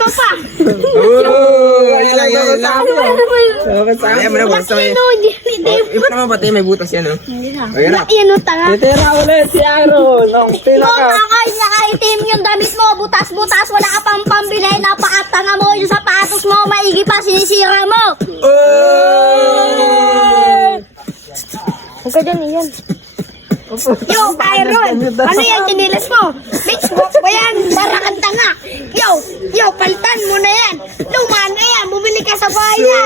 ka pa. Ayun lang, yun lang. Ayan mo na, boss. Iba naman pati, may butas yan, oh. Ayun na. Yan o, tanga. Titira ulit si Aaron. Ang Kung pinaka. nakaitim yung damit mo, butas-butas, wala ka pang pambili, napakatanga mo, yung sapatos mo, maigi pa, sinisira mo. Huwag ka dyan, iyan. Yo, Iron! Ano yan, tinilas mo? Bitch, box ba yan? Para kang tanga. Yo, palitan mo na yan. Luma na yan, bumili ka sa bayan.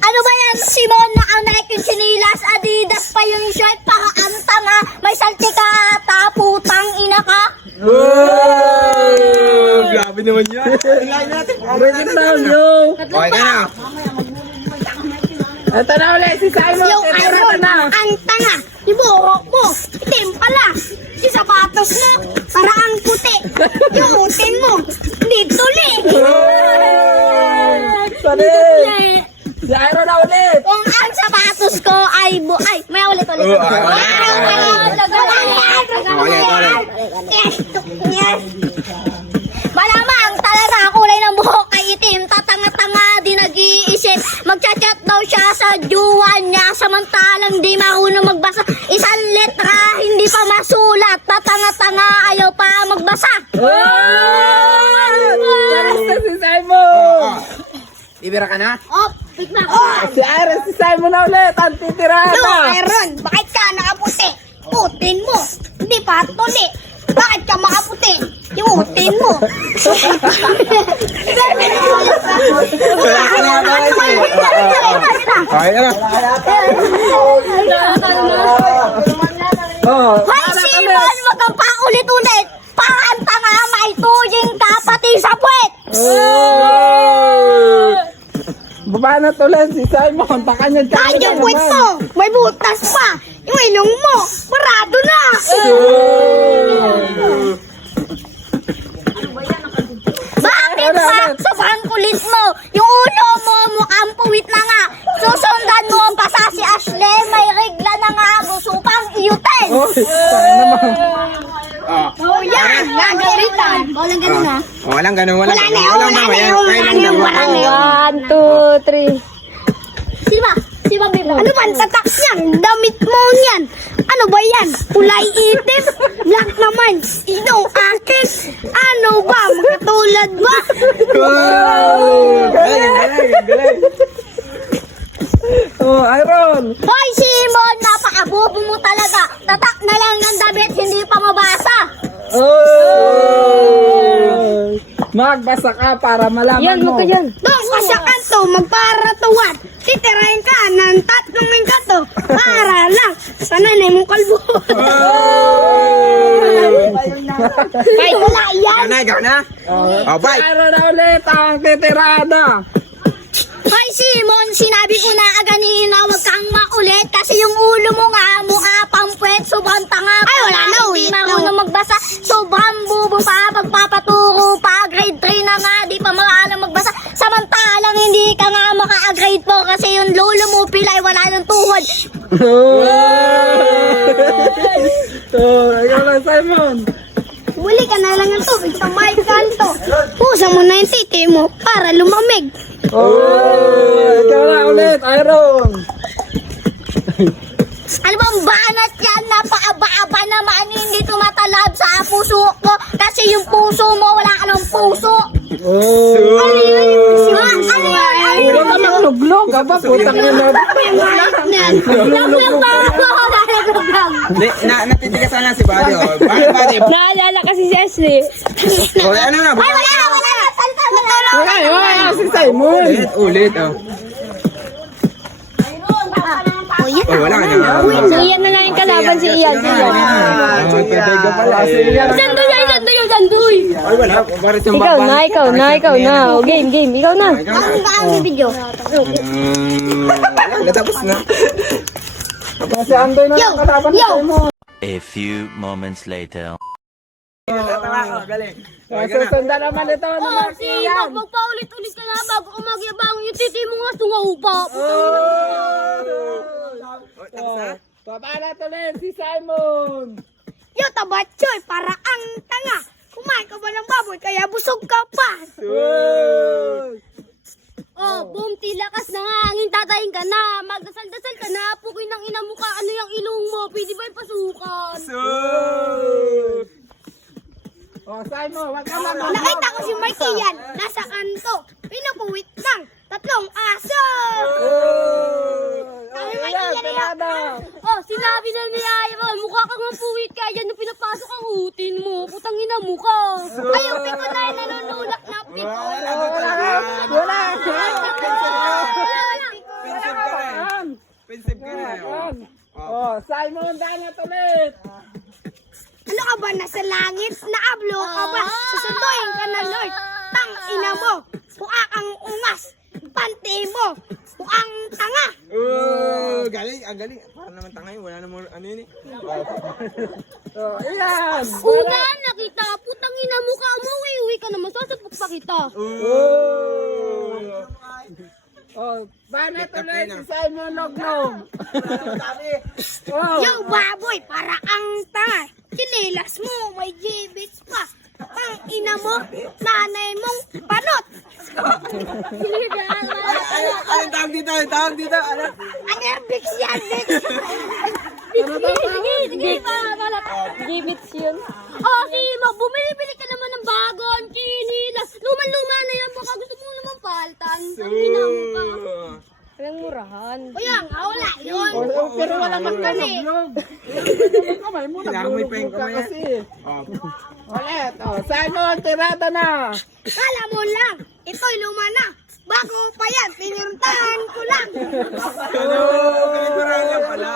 Ano ba yan, Simon? Naka-Nike yung sinilas, Adidas pa yung shirt, para ang tanga. May salti ka ata, putang ina ka. Grabe naman yan. Break it down, yo. Okay ka na. Ito na ulit si Simon. Yung Titira Iron, na. ang tanga. Yung buhok mo, itim pala. Yung sapatos mo, para ang puti. Yung utin mo, hindi tuli. Sorry. Si Aaron na ulit. Kung ang sapatos ko ay may ulit. Malamang talaga kulay ng buhok ay itim, tatanga-tanga, di nag-iisip. Magchat-chat daw siya sa jowa niya, samantalang di marunong magbasa. Isang letra, hindi pa masulat, tatanga-tanga, ayaw pa magbasa. Charis na si Simon. Ibira ka na? Oh, bigla. Si Aaron, si Simon na ulit. Ang titira Yo, na. Iron, bakit ka nakaputi? Putin mo, hindi pa tuli. Bakit ka makaputi? Yung utin mo. Okay ka na. Oh. Hoy, Simon, wag kang paulit-ulit. Parang tanga, may tuying ka pati sa puwet. Baba na tuloy si Simon. Baka niya Kahit yung puwet mo, may butas pa. Yung ilong mo, parado na. Bakit ba? Sobrang kulit mo. Yung ulo mo, mukhang puwit na nga. Susundan mo ang pasa si Ashley. May regla na nga. Gusto pang iyutin. Oh, yan. Gagalitan. Walang ganun ha. Walang ganun, Wala na yun, wala na yun, wala na yun, wala na yun. 1, 2, 3. Sino ba, Bebo? Ano ba ang tatak niyan? Damit mo niyan. Ano ba yan? Kulay itim? Black naman. Ino, akin. Ano ba? Magkatulad ba? Galing. Oh, Aaron. Hoy, Simon! Napakabobo mo talaga. Tatak na lang ng damit, hindi pa mabasa. Oh. Magbasa ka para malaman Yan, mo. huwag ka dyan. Doon ka sa kanto, magparatuwan. Titirahin ka ng tatlong kanto. Para lang. Sa nanay mong kalbo. Ay, wala yan. Ikaw na. Oh, bye. Aaron na ulit ang titirada. Hoy, Simon, sinabi ko na kanina huwag kang makulit kasi yung ulo mo nga mukha pang puwet, sobrang tanga pa. Ay, wala na, hindi marunong magbasa. Sobrang bubo pa, magpapaturo pa, grade 3 na nga, di pa maalam magbasa. Samantalang hindi ka nga maka-grade 4 kasi yung lolo mo pilay, wala ng tuhod. Oh, ikaw lang, Simon. Muli ka na lang ng tubig sa may kanto. Pusa mo na yung titi mo para lumamig. Oh, ikaw na ulit, Aaron. Ano bang banat yan? Napaka-aba naman, hindi tumatalab sa puso ko kasi yung puso mo, wala ka ng puso. Oh. Ano yun? Ano yun? Huwag ka magluglog, aba, putang ina. Naglag ba ako? Natitigasan lang si Buddy, oh. Buddy. Naalala kasi si Ashley. Oh, ano na? Ay, wala na! Salta mo na lang! Wala, si Simon. Ulit, oh. Oh, yan Oh, wala na. So, yan na lang yung kalaban si Ian. Si Ian. Oh, patay ka pala. Sige yan. Sandoy! Sandoy! Ay, wala. Bakit yung Ikaw na, babalik? ikaw na, ikaw na. O, game. Ikaw na. Ang gaang video. Wala, natapos na. Si Andoy na Yo, ang kalaban yo. mo. A few moments later. Susundan naman ito. Oh, Simon, magpaulit-ulit ka na bago umagyabang yung titi mo nga tunga-upa. Paano tuloy si Simon? Yo, tabatsoy, para ang tanga. Kumain ka ba ng baboy, kaya busog ka pa. Oh, boom, tilakas na nga. Hangin tatayin ka na. Magdasal-dasal ka na. Pukoy ng ina mo ka. Ano yung ilong mo? Pwede ba yung pasukan? Oh, say mo, wag ka na. Nakita ko si Mikey yan, nasa kanto. Pinupuwit ng 3 aso. Oh, yan, tirada. Oh, sinabi na ni Aya mo. Mukha kang mapuwit ka. Yan yung pinapasok ang hutin mo. Putang ina mo ka. Ay, yung piko na yun, nanunulak na piko. Wala. Pensive ka na. Pensive ka na. Oh, Simon, dangat ulit. Ano ka ba, nasa langit? Naablo ka ba? Susunduin ka na, Lord. Tang ina mo, puka kang ungas. Pante mo, pukang tanga. Galing, ang galing. Parang naman tanga yun. Wala namang ano yun eh. Oh, ayan. Una, nakita. Putang ina mo ka. Umuwi-uwi ka naman. Sasapok pa kita. Oh, banat ulit si Simon Lognog. Oh, Yo, baboy, para ang tanga. Kinilas mo, may gibits pa. Tang ina mo, nanay mong panot. Anong tawag dito? Anong tawag dito? Ano? Anerbix yan, Bix. Sige pa. Gibits yun. Oh, Simo. Bumili-bili ka naman ng bago. Ang kinilas. Luman-luma na yan. Baka gusto mo naman paltan. Ang ina mo ka. Walang murahan. Kuya, nga, wala yun. pero wala man ka Lognog. Kamay mo, Kailangan mo naglulog yung ka kamay. kasi. Oh. Ulit. Oh, Simon, tirada na. Kala mo lang, ito'y luma na. Bago pa yan, pinirtahan ko lang. Ano? Galing ko lang pala.